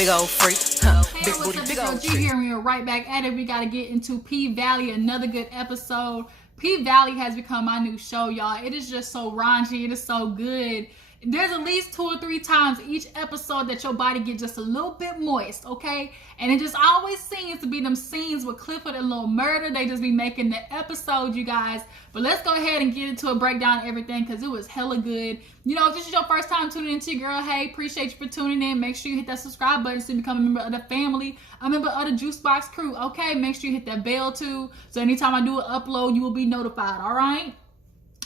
big old freak. Hey, Big what's booty, up, big it's old G freak. here, and we're right back at it. We got to get into Pvalley, another good episode. Pvalley has become my new show, y'all. It is just so raunchy. It is so good. There's at least 2 or 3 times each episode that your body gets just a little bit moist, okay? And it just always seems to be them scenes with Clifford and Lil Murda. They just be making the episode, you guys. But let's go ahead and get into a breakdown of everything because it was hella good. You know, if this is your first time tuning into your girl, hey, appreciate you for tuning in. Make sure you hit that subscribe button so you become a member of the family, a member of the Juice Box crew, okay? Make sure you hit that bell too. So anytime I do an upload, you will be notified, all right?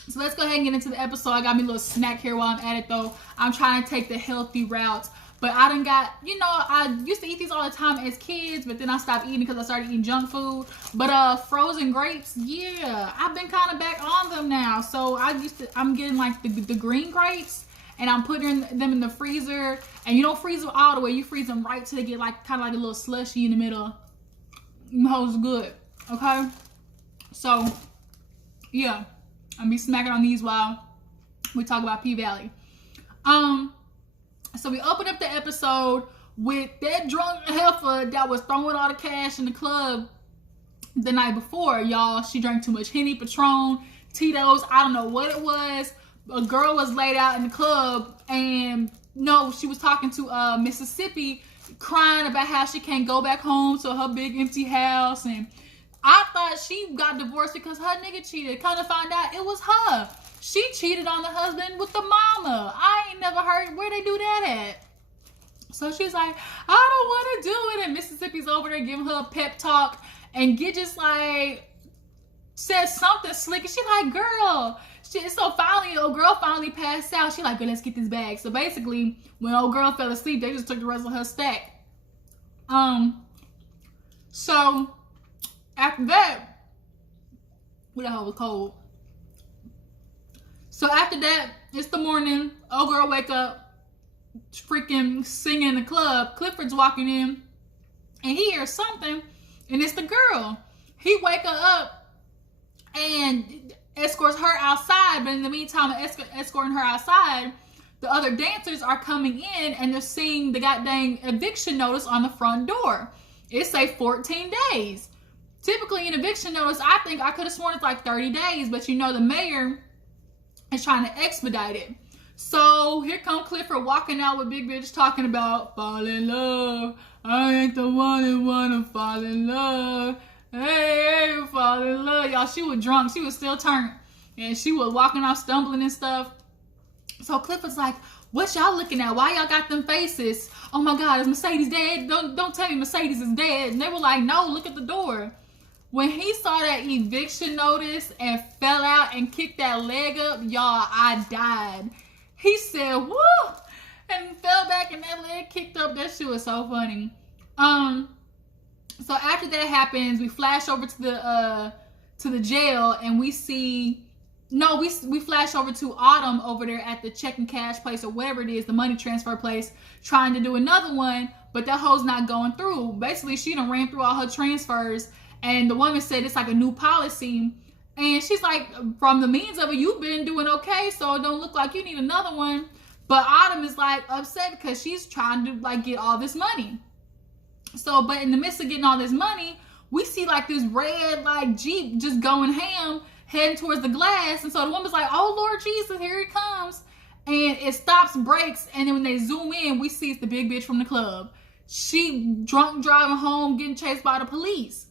So let's go ahead and get into the episode. I got me a little snack here while I'm at it though. I'm trying to take the healthy route. But I done got, you know, I used to eat these all the time as kids, but then I stopped eating because I started eating junk food. But frozen grapes, yeah, I've been kind of back on them now. So I'm getting like the green grapes and I'm putting them in the freezer. And you don't freeze them all the way. You freeze them right till they get like kind of like a little slushy in the middle. Them hoes good, okay? So, yeah. I'm be smacking on these while we talk about Pvalley. So we open up the episode with that drunk heifer that was throwing all the cash in the club the night before, y'all. She drank too much Henny, Patron, Tito's, I don't know what it was. A girl was laid out in the club and no, she was talking to Mississippi, crying about how she can't go back home to her big empty house. And I thought she got divorced because her nigga cheated. Kind of find out it was her. She cheated on the husband with the mama. I ain't never heard where they do that at. So she's like, I don't want to do it. And Mississippi's over there giving her a pep talk. And get just like, says something slick. And she like, girl. So finally, old girl finally passed out. She like, girl, let's get this bag. So basically, when old girl fell asleep, they just took the rest of her stack. So after that, what the hell was cold. So after that, it's the morning. Old girl wake up, freaking singing in the club. Clifford's walking in, and he hears something, and it's the girl. He wake her up and escorts her outside. But in the meantime, escorting her outside, the other dancers are coming in, and they're seeing the goddamn eviction notice on the front door. It say 14 days. Typically, an eviction notice, I think I could have sworn it's like 30 days, but you know the mayor is trying to expedite it. So here come Clifford walking out with Big Bitch talking about fall in love. I ain't the one who wanna fall in love. Hey, fall in love. Y'all, she was drunk. She was still turned. And she was walking off stumbling and stuff. So Clifford's like, what y'all looking at? Why y'all got them faces? Oh my God, is Mercedes dead? Don't tell me Mercedes is dead. And they were like, no, look at the door. When he saw that eviction notice and fell out and kicked that leg up, y'all, I died. He said, woo, and fell back and that leg kicked up. That shit was so funny. So after that happens, we flash over to the jail and we see, no, we flash over to Autumn over there at the check and cash place or whatever it is, the money transfer place, trying to do another one, but that hoe's not going through. Basically, she done ran through all her transfers. And the woman said it's like a new policy. And she's like, from the means of it, you've been doing okay, so it don't look like you need another one. But Autumn is like upset because she's trying to like get all this money. So, but in the midst of getting all this money, we see like this red like Jeep just going ham, heading towards the glass. And so the woman's like, oh Lord Jesus, here it comes. And it stops, brakes, and then when they zoom in, we see it's the big bitch from the club. She drunk driving home, getting chased by the police.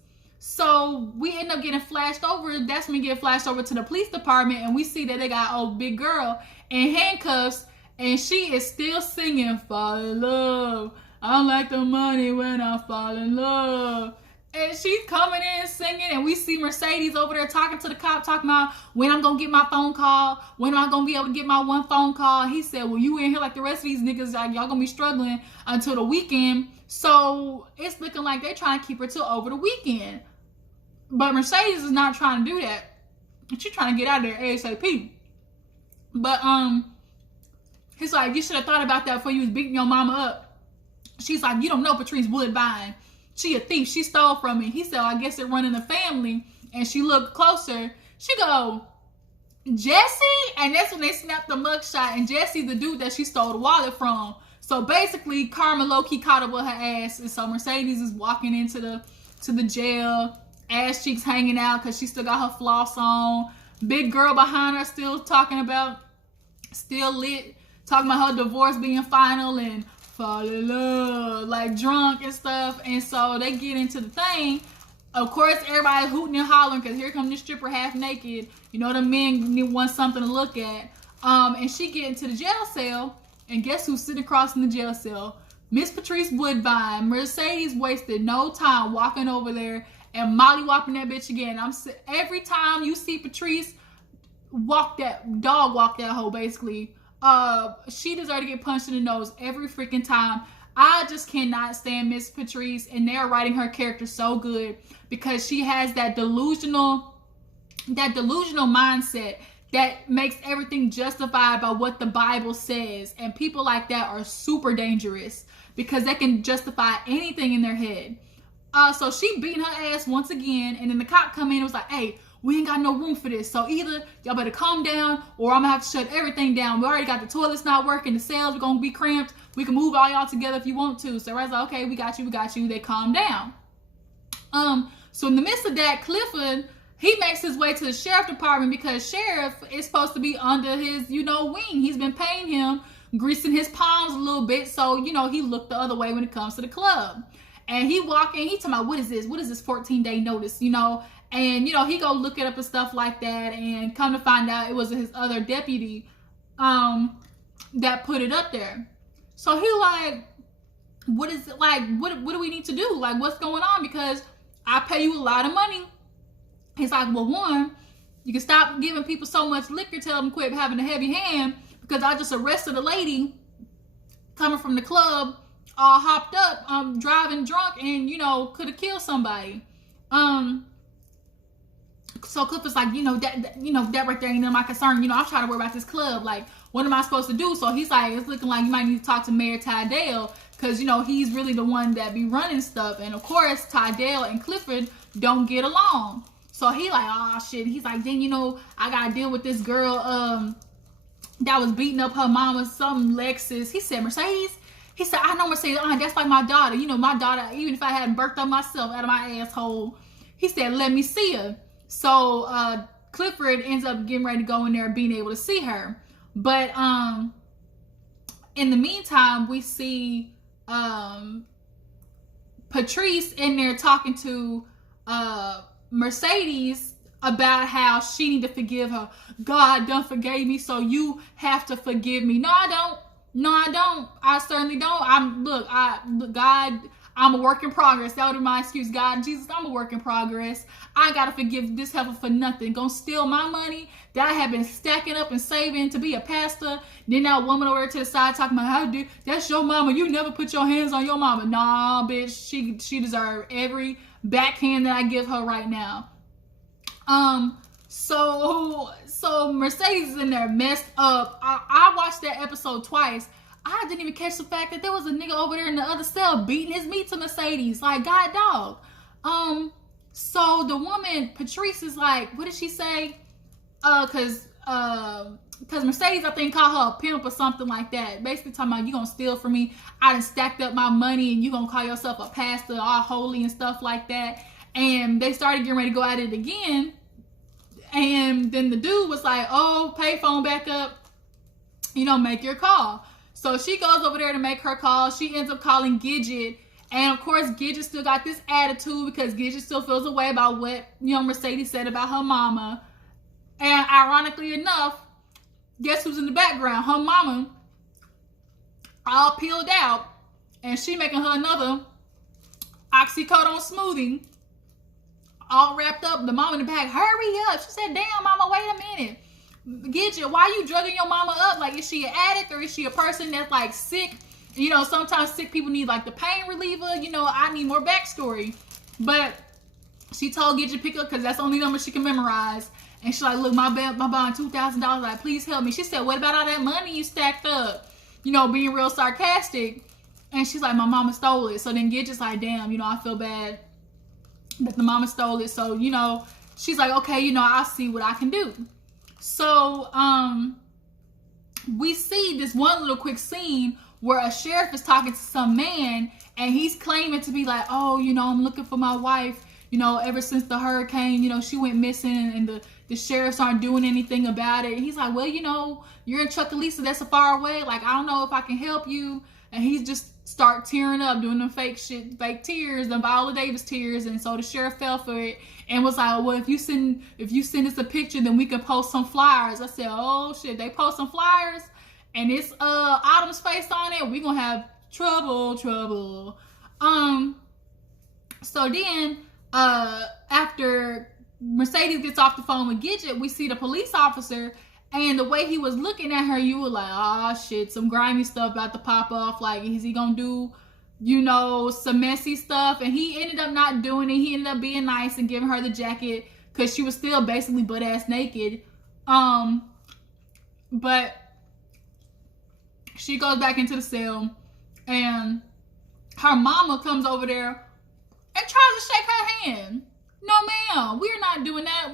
So we end up getting flashed over. That's when we get flashed over to the police department and we see that they got old big girl in handcuffs and she is still singing fall in love. I like the money when I fall in love. And she's coming in singing and we see Mercedes over there talking to the cop, talking about when I'm going to get my phone call, when am I going to be able to get my one phone call. He said, well, you in here like the rest of these niggas, like, y'all going to be struggling until the weekend. So it's looking like they're trying to keep her till over the weekend. But Mercedes is not trying to do that. She's trying to get out of there ASAP. But he's like, you should have thought about that before you was beating your mama up. She's like, you don't know Patrice Woodbine. She a thief. She stole from me. He said, well, I guess it run in the family. And she looked closer. She go, Jesse? And that's when they snapped the mugshot. And Jesse's the dude that she stole the wallet from. So So basically, Karma low-key caught up with her ass, and so Mercedes is walking into the jail, ass cheeks hanging out because she still got her floss on. Big girl behind her still lit, talking about her divorce being final and fall in love, like drunk and stuff. And so they get into the thing. Of course, everybody hooting and hollering because here comes this stripper half naked. You know, the men want something to look at. And she get into the jail cell, and guess who's sitting across in the jail cell? Miss Patrice Woodbine. Mercedes wasted no time walking over there and mollywopping that bitch again. Every time you see Patrice walk that hoe, basically, she deserved to get punched in the nose every freaking time. I just cannot stand Miss Patrice, and they're writing her character so good because she has that delusional mindset that makes everything justified by what the Bible says. And people like that are super dangerous because they can justify anything in their head. So she beating her ass once again, and then the cop come in and was like, hey, we ain't got no room for this. So either y'all better calm down or I'm gonna have to shut everything down. We already got the toilets not working, the cells are gonna be cramped. We can move all y'all together if you want to. So everybody's like, okay, we got you. They calm down. So in the midst of that, Clifford, he makes his way to the sheriff department because sheriff is supposed to be under his, wing. He's been paying him, greasing his palms a little bit. So, he looked the other way when it comes to the club. And he walk in, he talking about, what is this 14-day notice, And, he go look it up and stuff like that. And come to find out it was his other deputy that put it up there. So he like, what is it like? What do we need to do? Like, what's going on? Because I pay you a lot of money. He's like, well, one, you can stop giving people so much liquor, tell them quit having a heavy hand, because I just arrested a lady coming from the club, all hopped up, driving drunk, and, could have killed somebody. So Cliff is like, that right there ain't none of my concern. I'm trying to worry about this club. Like, what am I supposed to do? So he's like, it's looking like you might need to talk to Mayor Tydale, because, he's really the one that be running stuff. And of course, Tydale and Clifford don't get along. So he like, oh shit. He's like, then, I gotta deal with this girl that was beating up her mama, some Lexus. He said, Mercedes? He said, I know Mercedes. That's like my daughter. My daughter, even if I hadn't birthed up myself out of my asshole. He said, let me see her. So Clifford ends up getting ready to go in there and being able to see her. But in the meantime, we see Patrice in there talking to Mercedes about how she need to forgive her. God done forgave me, so you have to forgive me. No, I don't. I certainly don't. God, I'm a work in progress. That would be my excuse. God, Jesus, I'm a work in progress. I gotta forgive this heifer for nothing. Gonna steal my money that I have been stacking up and saving to be a pastor. Then that woman over there to the side talking about how that's your mama. You never put your hands on your mama. Nah, bitch. She deserves every backhand that I give her right now. So Mercedes is in there messed up. I watched that episode twice. I didn't even catch the fact that there was a nigga over there in the other cell beating his meat to Mercedes. Like, God dog. So the woman, Patrice, is like, what did she say? Cause Mercedes, I think, called her a pimp or something like that. Basically talking about, you gonna steal from me. I done stacked up my money and you gonna call yourself a pastor, all holy and stuff like that. And they started getting ready to go at it again. And then the dude was like, oh, pay phone back up. Make your call. So she goes over there to make her call. She ends up calling Gidget. And of course, Gidget still got this attitude because Gidget still feels a way about what, Mercedes said about her mama. And ironically enough, guess who's in the background? Her mama, all peeled out. And she making her another oxycodone smoothie, all wrapped up. The mama in the back, hurry up. She said, damn, mama, wait a minute. Gidget, why you drugging your mama up? Like, is she an addict or is she a person that's like sick? Sometimes sick people need like the pain reliever. I need more backstory. But she told Gidget pick up because that's the only number she can memorize. And she's like, look, my bond $2,000. Like, please help me. She said, what about all that money you stacked up? Being real sarcastic. And she's like, my mama stole it. So then Gidget's like, damn, I feel bad that the mama stole it. So, she's like, okay, I'll see what I can do. So, we see this one little quick scene where a sheriff is talking to some man and he's claiming to be like, oh, you know, I'm looking for my wife. You know, ever since the hurricane, you know, she went missing and the sheriffs aren't doing anything about it. And he's like, well, you know, you're in Chucalissa, that's a far away. Like, I don't know if I can help you. And he just start tearing up, doing them fake shit, fake tears, the Viola Davis tears. And so the sheriff fell for it and was like, well, if you send us a picture, then we can post some flyers. I said, oh shit, they post some flyers and it's Autumn's face on it. We gonna have trouble. So then after Mercedes gets off the phone with Gidget, we see the police officer, and the way he was looking at her, you were like, oh shit, some grimy stuff about to pop off. Like, is he gonna do, you know, some messy stuff? And he ended up not doing it. He ended up being nice and giving her the jacket because she was still basically butt ass naked. But she goes back into the cell, and her mama comes over there and tries to shake her hand. No, ma'am, we're not doing that.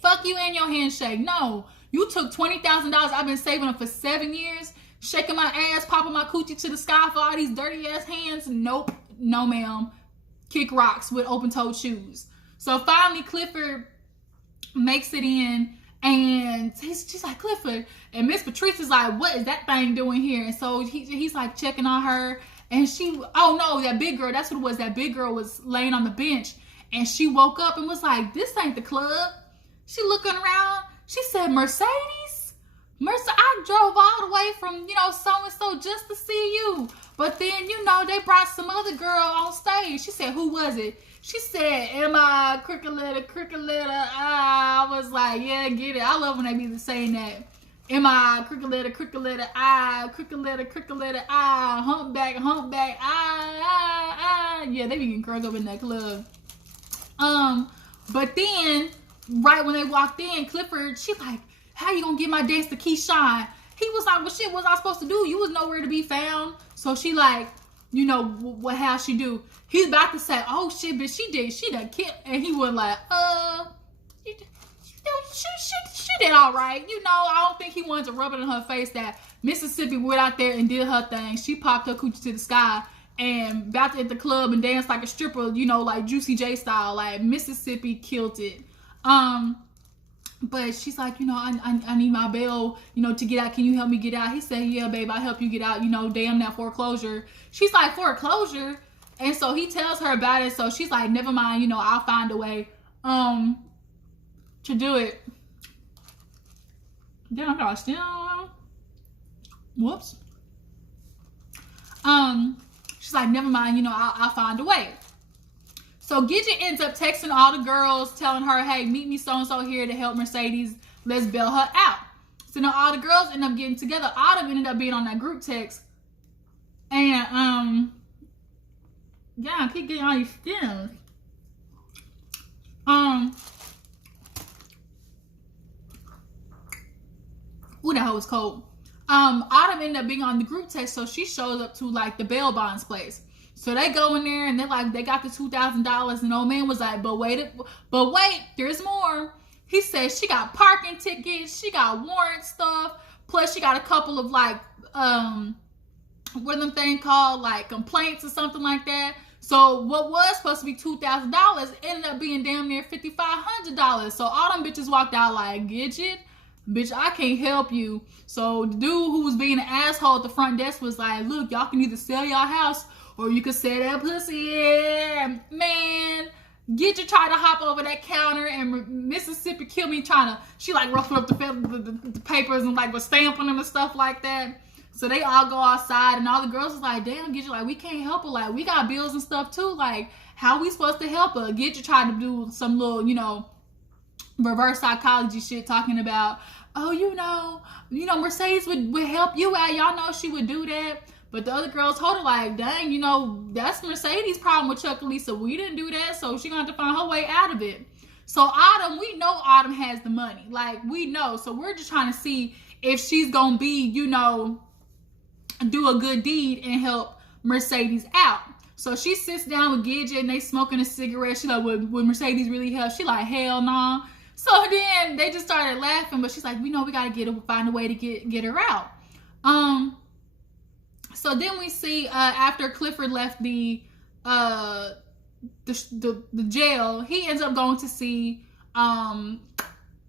Fuck you and your handshake. No, you took $20,000. I've been saving them for 7 years, shaking my ass, popping my coochie to the sky for all these dirty ass hands. Nope, no, ma'am. Kick rocks with open-toed shoes. So finally, Clifford makes it in, and she's like, Clifford, and Miss Patrice is like, what is that thing doing here? And so he's like checking on her. And she, oh no, that big girl, that's what it was. That big girl was laying on the bench, and she woke up and was like, this ain't the club. She looking around. She said, Mercedes? I drove all the way from, you know, so-and-so just to see you. But then, you know, they brought some other girl on stage. She said, who was it? She said, am I crooked letter? I was like, yeah, get it. I love when they be saying that. Am I crooked letter, I, crooked letter, I, humpback, I. Yeah, they be getting girls up in that club. But then, right when they walked in, Clifford, she like, how you gonna give my dance to Keyshawn? He was like, well, shit, what was I supposed to do? You was nowhere to be found. So she like, you know, what how she do? He's about to say, oh shit, bitch, she done killed. And he was like, she did all right. You know, I don't think he wanted to rub it in her face that Mississippi went out there and did her thing. She popped her coochie to the sky and about to hit the club and dance like a stripper, you know, like Juicy J style. Like, Mississippi killed it. But she's like, you know, I need my bail, you know, to get out. Can you help me get out? He said, yeah, babe, I'll help you get out. You know, damn that foreclosure. She's like, foreclosure? And so he tells her about it. So she's like, never mind, you know, I'll find a way to do it. Then I got still. Whoops. She's like, never mind, you know, I'll find a way. So Gidget ends up texting all the girls, telling her, hey, meet me so-and-so here to help Mercedes. Let's bail her out. So now all the girls end up getting together. Autumn ended up being on that group text. And, yeah, I keep getting all these stems. Ooh, that hoe was cold. Autumn ended up being on the group text, so she shows up to, like, the bail bonds place. So they go in there and they're like, they got the $2,000, and old man was like, but wait, there's more. He said she got parking tickets, she got warrant stuff, plus she got a couple of like, what are them things called, like complaints or something like that. So what was supposed to be $2,000 ended up being damn near $5,500. So all them bitches walked out like, get it? Bitch, I can't help you. So the dude who was being an asshole at the front desk was like, look, y'all can either sell y'all house or you can sell that pussy. Yeah, man. Gidget tried to hop over that counter, and Mississippi killed me she like ruffled up the papers and like was stamping them and stuff like that. So they all go outside, and all the girls was like, damn, Gidget, like, we can't help her. Like, we got bills and stuff too. Like, how we supposed to help her? Gidget tried to do some little, you know, reverse psychology shit, talking about, oh, you know, Mercedes would help you out. Y'all know she would do that. But the other girls told her, like, dang, you know, that's Mercedes' problem with Chucalissa. We didn't do that, so she gonna have to find her way out of it. So Autumn, we know Autumn has the money. Like, we know. So we're just trying to see if she's gonna be, you know, do a good deed and help Mercedes out. So she sits down with Gidget and they smoking a cigarette. She's like, would Mercedes really help? She like, hell no. So then they just started laughing, but she's like, we know we gotta find a way to get her out. So then we see after Clifford left the jail, he ends up going to see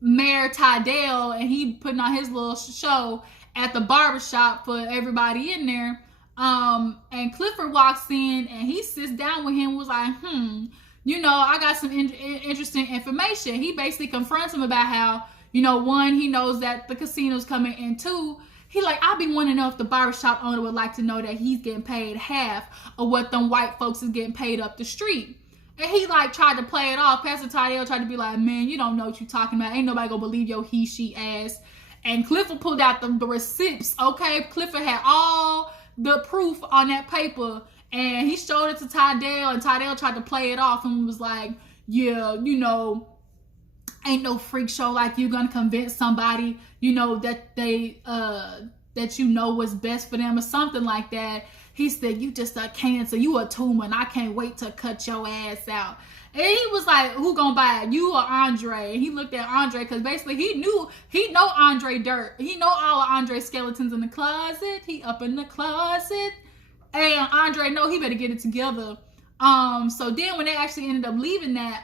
Mayor Tydale, and he putting on his little show at the barbershop for everybody in there. And Clifford walks in and he sits down with him, was like, you know, I got some interesting information. He basically confronts him about how, you know, one, he knows that the casino's coming in. Two, he like, I be wanting to know if the barbershop owner would like to know that he's getting paid half of what them white folks is getting paid up the street. And he like tried to play it off. Pastor Tydale tried to be like, man, you don't know what you talking about. Ain't nobody gonna believe your he, she ass. And Clifford pulled out the receipts, okay? Clifford had all the proof on that paper. And he showed it to Tydale, and Tydale tried to play it off and was like, yeah, you know, ain't no freak show like you gonna convince somebody, you know, that they, that you know what's best for them or something like that. He said, you just a cancer, you a tumor, and I can't wait to cut your ass out. And he was like, who gonna buy it, you or Andre? And he looked at Andre, because basically he know Andre dirt. He know all of Andre's skeletons in the closet. He up in the closet. And Andre know he better get it together. So then when they actually ended up leaving that,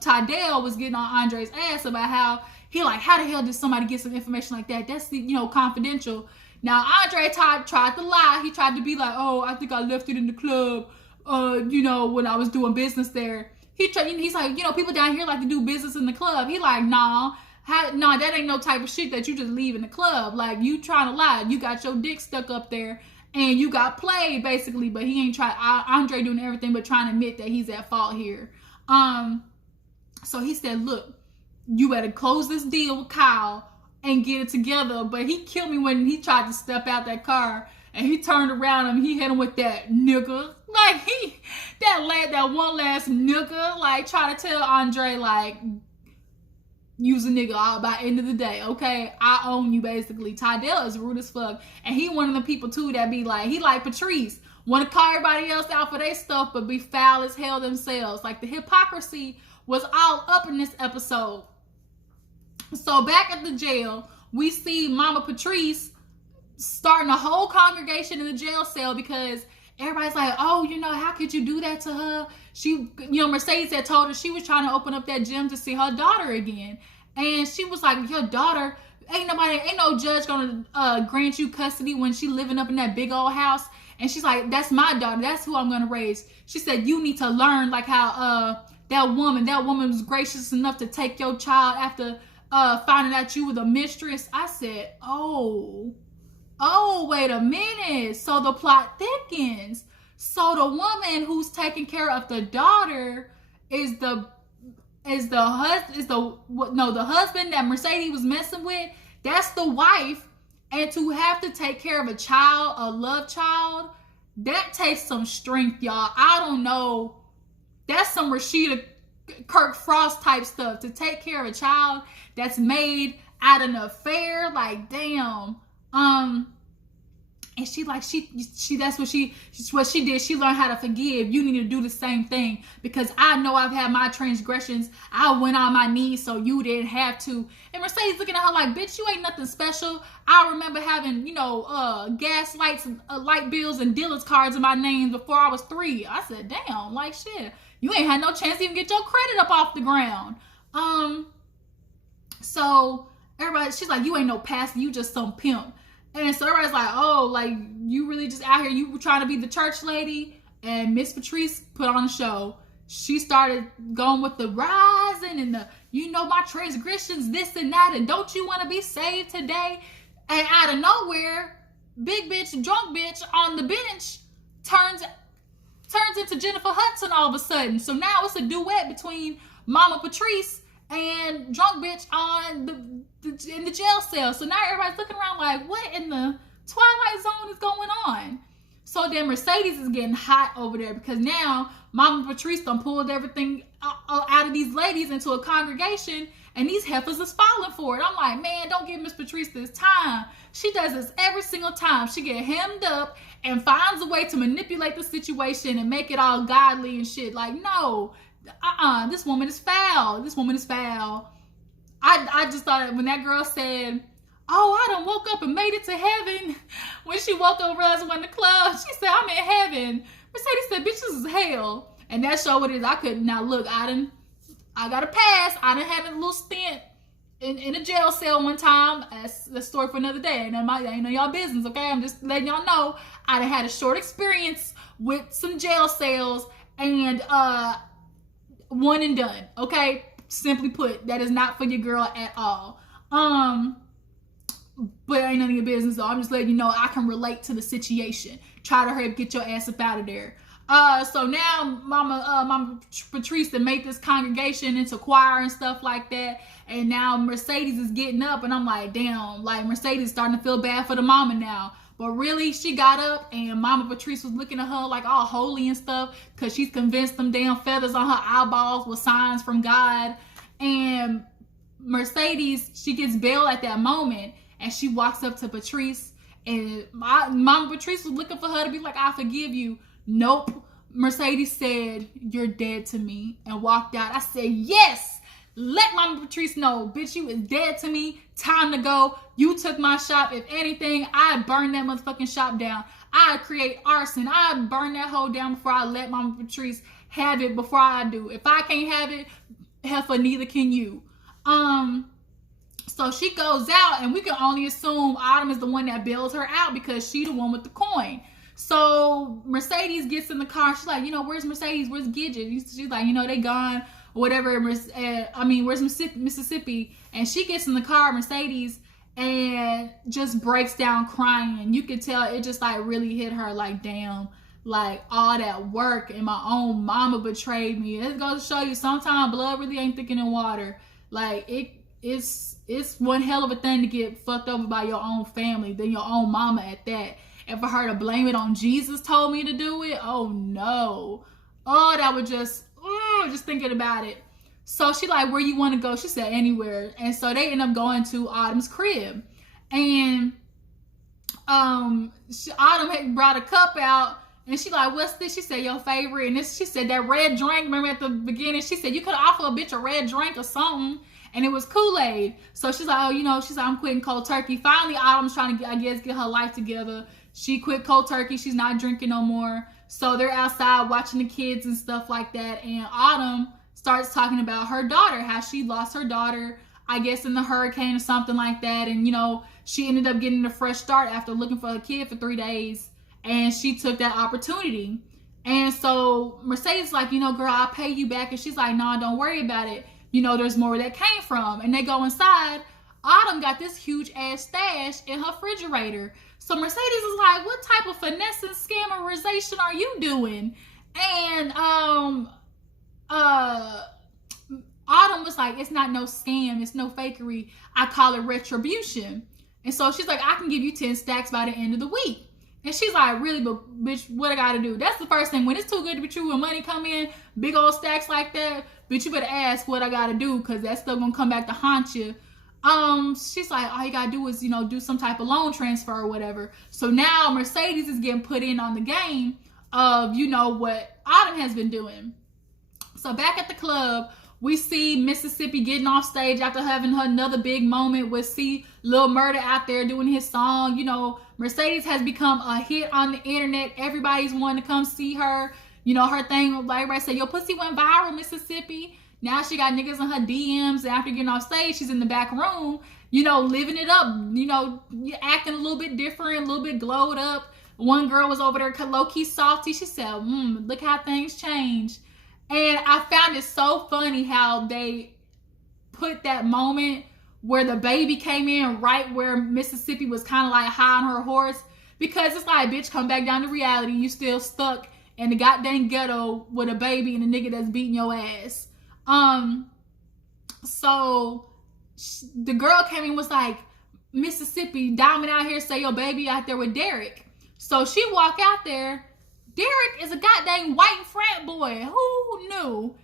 Tydale was getting on Andre's ass about how he like, how the hell did somebody get some information like that? That's, you know, confidential. Now, Andre tried to lie. He tried to be like, oh, I think I left it in the club, you know, when I was doing business there. He's like, you know, people down here like to do business in the club. He like, nah, that ain't no type of shit that you just leave in the club. Like, you trying to lie. You got your dick stuck up there and you got played, basically. But he ain't trying, Andre doing everything but trying to admit that he's at fault here. So he said, look, you better close this deal with Kyle and get it together. But he killed me when he tried to step out that car and he turned around and he hit him with that nigga. Like, that one last nigga, like, try to tell Andre, like, use a nigga all by the end of the day, okay? I own you, basically. Tydale is rude as fuck. And he one of the people, too, that be like, he like Patrice. Want to call everybody else out for their stuff, but be foul as hell themselves. Like, the hypocrisy was all up in this episode. So back at the jail, we see Mama Patrice starting a whole congregation in the jail cell because everybody's like, oh, you know, how could you do that to her? She, you know, Mercedes had told her she was trying to open up that gym to see her daughter again. And she was like, your daughter, ain't no judge gonna grant you custody when she living up in that big old house. And she's like, that's my daughter. That's who I'm gonna raise. She said, you need to learn like how that woman was gracious enough to take your child after finding out you were the mistress. I said, oh, wait a minute. So the plot thickens. So the woman who's taking care of the daughter is the husband that Mercedes was messing with. That's the wife. And to have to take care of a child, a love child, that takes some strength, y'all. I don't know. That's some Rashida Kirk Frost type stuff, to take care of a child that's made out of an affair. Like, damn. And she like, that's what she did. She learned how to forgive. You need to do the same thing, because I know I've had my transgressions. I went on my knees so you didn't have to. And Mercedes looking at her like, bitch, you ain't nothing special. I remember having, you know, gas lights, light bills and dealer's cards in my name before I was 3. I said, damn, like, shit, you ain't had no chance to even get your credit up off the ground. So everybody, she's like, you ain't no pastor, you just some pimp. And so everybody's like, oh, like, you really just out here, you were trying to be the church lady? And Miss Patrice put on a show. She started going with the rising and the, you know, my transgressions, this and that, and don't you want to be saved today? And out of nowhere, big bitch, drunk bitch on the bench turns into Jennifer Hudson all of a sudden. So now it's a duet between Mama Patrice and drunk bitch on in the jail cell. So now everybody's looking around like, what in the Twilight Zone is going on? So then Mercedes is getting hot over there because now Mama Patrice done pulled everything out of these ladies into a congregation, and these heifers is falling for it. I'm like, man, don't give Miss Patrice this time. She does this every single time. She get hemmed up and finds a way to manipulate the situation and make it all godly and shit. Like, no, this woman is foul. This woman is foul. I just thought when that girl said, oh, I done woke up and made it to heaven. when she woke up, realized when the club, she said, I'm in heaven. Mercedes said, bitch, this is hell. And that show what it is. I couldn't. Now look, I got a pass. I done had a little stint in a jail cell one time. That's a story for another day. Ain't none of y'all business, okay? I'm just letting y'all know. I done had a short experience with some jail cells and one and done, okay? Simply put, that is not for your girl at all. But ain't none of your business, so I'm just letting you know I can relate to the situation. Try to hurry up, get your ass up out of there. So now Mama Patrice that made this congregation into choir and stuff like that, and now Mercedes is getting up, and I'm like, damn, like Mercedes starting to feel bad for the mama now. But really, she got up, and Mama Patrice was looking at her like all holy and stuff, because she's convinced them damn feathers on her eyeballs were signs from God. And Mercedes, she gets bailed at that moment, and she walks up to Patrice, and Mama Patrice was looking for her to be like, I forgive you. Nope. Mercedes said, you're dead to me, and walked out. I said, yes, let Mama Patrice know, bitch, you was dead to me. Time to go. You took my shop. If anything, I'd burn that motherfucking shop down. I'd create arson. I'd burn that hoe down before I let Mama Patrice have it before I do. If I can't have it, heifer, neither can you. So she goes out, and we can only assume Autumn is the one that bails her out because she the one with the coin. So Mercedes gets in the car. She's like, where's Mercedes? Where's Gidget? She's like, they gone or whatever. Where's Mississippi? And she gets in the car, Mercedes, and just breaks down crying. And you could tell it just like really hit her like, damn, like all that work and my own mama betrayed me. It goes to show you sometimes blood really ain't thicker than water. Like it's one hell of a thing to get fucked over by your own family, than your own mama at that. And for her to blame it on Jesus told me to do it, oh no. Oh, that would just thinking about it. So she like, where you want to go? She said, anywhere. And so they end up going to Autumn's crib. And Autumn had brought a cup out, and she like, what's this? She said, your favorite. And she said, that red drink. Remember at the beginning, she said, you could offer a bitch a red drink or something. And it was Kool-Aid. So she's like, she's like, I'm quitting cold turkey. Finally, Autumn's trying to, get her life together. She quit cold turkey. She's not drinking no more. So they're outside watching the kids and stuff like that. And Autumn starts talking about her daughter, how she lost her daughter, I guess in the hurricane or something like that. And, she ended up getting a fresh start after looking for a kid for 3 days. And she took that opportunity. And so Mercedes like, girl, I'll pay you back. And she's like, no, don't worry about it. There's more where that came from. And they go inside. Autumn got this huge ass stash in her refrigerator. So Mercedes is like, what type of finesse and scammerization are you doing? And Autumn was like, it's not no scam. It's no fakery. I call it retribution. And so she's like, I can give you 10 stacks by the end of the week. And she's like, really, but bitch, what I gotta do? That's the first thing. When it's too good to be true, when money come in, big old stacks like that, bitch, you better ask what I gotta do, because that's still gonna come back to haunt you. She's like, all you gotta do is, do some type of loan transfer or whatever. So now Mercedes is getting put in on the game of, what Autumn has been doing. So back at the club, we see Mississippi getting off stage after having her another big moment. We see Lil Murda out there doing his song. Mercedes has become a hit on the internet. Everybody's wanting to come see her. Her thing, like everybody said, your pussy went viral, Mississippi. Now she got niggas in her DMs. After getting off stage, she's in the back room, living it up, acting a little bit different, a little bit glowed up. One girl was over there low-key salty. She said, look how things change. And I found it so funny how they put that moment where the baby came in right where Mississippi was kind of like high on her horse. Because it's like, bitch, come back down to reality. You still stuck in the goddamn ghetto with a baby and a nigga that's beating your ass. So the girl came in, was like, Mississippi, Diamond out here, say your baby out there with Derek. So she walk out there. Derek is a goddamn white frat boy. Who knew?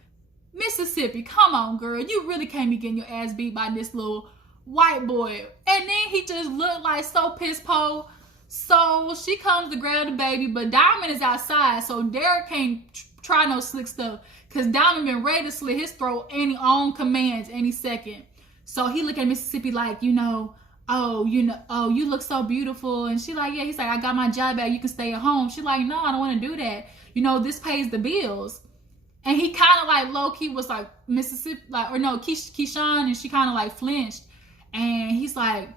Mississippi, come on, girl. You really can't be getting your ass beat by this little white boy. And then he just looked like so piss po. So she comes to grab the baby, but Diamond is outside, so Derek can't try no slick stuff, because Diamond been ready to slit his throat on commands any second. So he look at Mississippi like, oh, oh, you look so beautiful. And she like, yeah, he's like, I got my job back. You can stay at home. She like, no, I don't want to do that. This pays the bills. And he kind of like low key was like Mississippi, like, or no, Keyshawn, and she kind of like flinched. And he's like,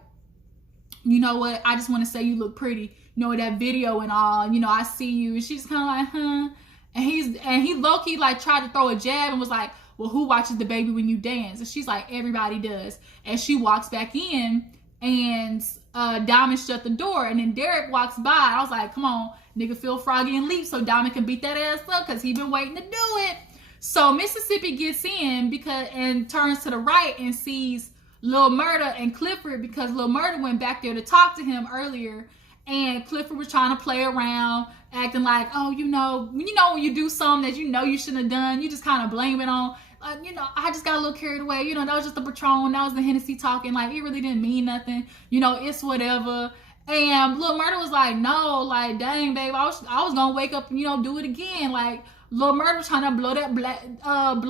you know what? I just want to say you look pretty. That video and all. I see you. And she's kind of like, huh? And he low key like tried to throw a jab and was like, well, who watches the baby when you dance? And she's like, everybody does. And she walks back in, and Diamond shut the door, and then Derek walks by. I was like, come on, nigga, feel froggy and leap so Diamond can beat that ass up, because he been waiting to do it. So Mississippi gets in and turns to the right and sees Lil Murda and Clifford, because Lil Murda went back there to talk to him earlier, and Clifford was trying to play around, acting like, oh, when you do something that you shouldn't have done, you just kind of blame it on, I just got a little carried away. That was just the Patron. That was the Hennessy talking. Like, it really didn't mean nothing. It's whatever. And Lil Murda was like, no, like, dang, babe, I was gonna wake up and, do it again. Like, Lil Murda was trying to blow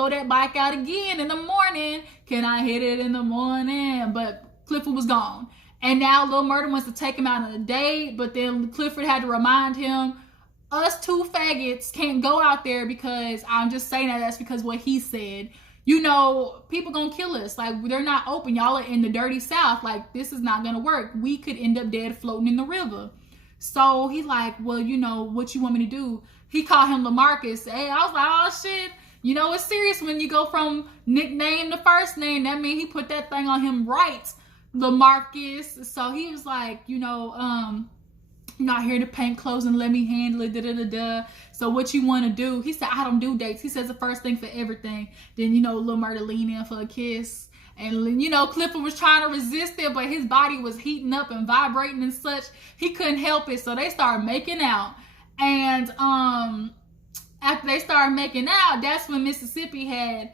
that bike out again in the morning. Can I hit it in the morning? But Clifford was gone. And now Lil Murda wants to take him out on a date, but then Clifford had to remind him, us two faggots can't go out there, because I'm just saying that's because what he said. People gonna kill us. Like, they're not open. Y'all are in the dirty South. Like, this is not gonna work. We could end up dead floating in the river. So he's like, well, what you want me to do? He called him LaMarcus. Hey, I was like, oh shit. It's serious when you go from nickname to first name. That means he put that thing on him right. LaMarcus. So he was like, not here to paint clothes and let me handle it, da-da-da-da. So what you want to do? He said, I don't do dates. He says the first thing for everything. Then, Lil Murda leaned in for a kiss. And, Clifford was trying to resist it, but his body was heating up and vibrating and such. He couldn't help it. So they started making out. And after they started making out, that's when Mississippi had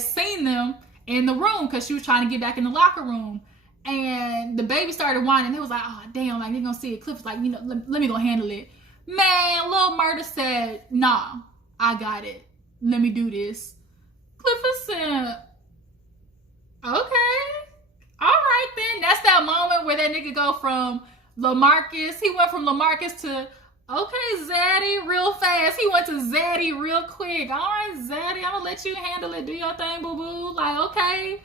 seen them in the room, because she was trying to get back in the locker room. And the baby started whining. They was like, oh, damn, like, they're going to see it. Cliff was like, let me go handle it. Man, Lil Murda said, nah, I got it. Let me do this. Clifford said, okay. All right, then. That's that moment where that nigga go from LaMarcus. He went from LaMarcus to, okay, Zaddy, real fast. He went to Zaddy real quick. All right, Zaddy, I'm going to let you handle it. Do your thing, boo-boo. Like, okay.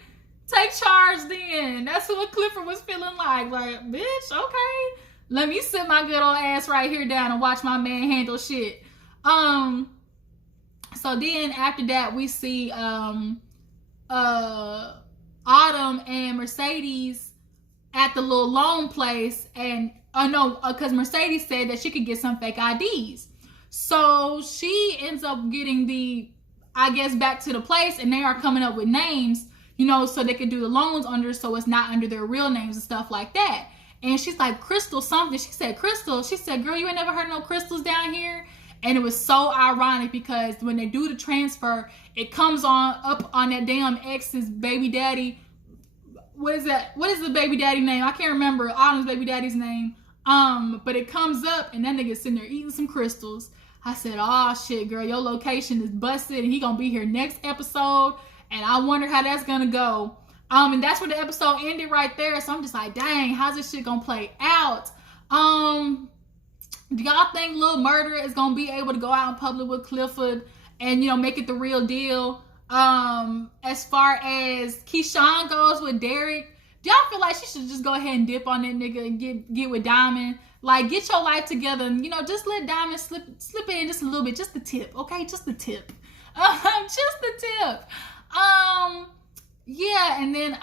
Take charge then. That's what Clifford was feeling like. Like, bitch, okay. Let me sit my good old ass right here down and watch my man handle shit. So then after that, we see Autumn and Mercedes at the little loan place. And, because Mercedes said that she could get some fake IDs. So she ends up getting back to the place, and they are coming up with names, so they could do the loans under, so it's not under their real names and stuff like that. And she's like, Crystal something. She said, Crystal. She said, girl, you ain't never heard no crystals down here? And it was so ironic, because when they do the transfer, it comes up on that damn ex's baby daddy. What is that? What is the baby daddy name? I can't remember Autumn's baby daddy's name. But it comes up, and that nigga's sitting there eating some crystals. I said, oh shit, girl, your location is busted, and he gonna be here next episode. And I wonder how that's gonna go. And that's where the episode ended right there. So I'm just like, dang, how's this shit gonna play out? Do y'all think Lil Murda is gonna be able to go out in public with Clifford and, make it the real deal? As far as Keyshawn goes with Derek, do y'all feel like she should just go ahead and dip on that nigga and get with Diamond? Like, get your life together and, just let Diamond slip in just a little bit. Just the tip, okay? Just the tip. Just the tip. Yeah, and then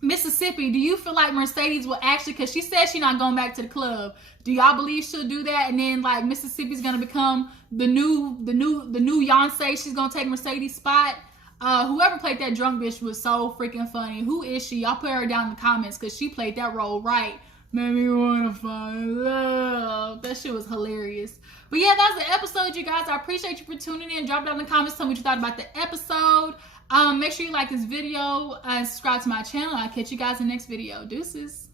Mississippi, do you feel like Mercedes will actually, because she said she's not going back to the club, do y'all believe she'll do that? And then like Mississippi's gonna become the new Beyonce? She's gonna take Mercedes' spot. Whoever played that drunk bitch was so freaking funny. Who is she? Y'all put her down in the comments, because she played that role right. Made me wanna fall in love. That shit was hilarious. But yeah, that's the episode, you guys. I appreciate you for tuning in. Drop down in the comments, tell me what you thought about the episode. Make sure you like this video and subscribe to my channel. I'll catch you guys in the next video. Deuces.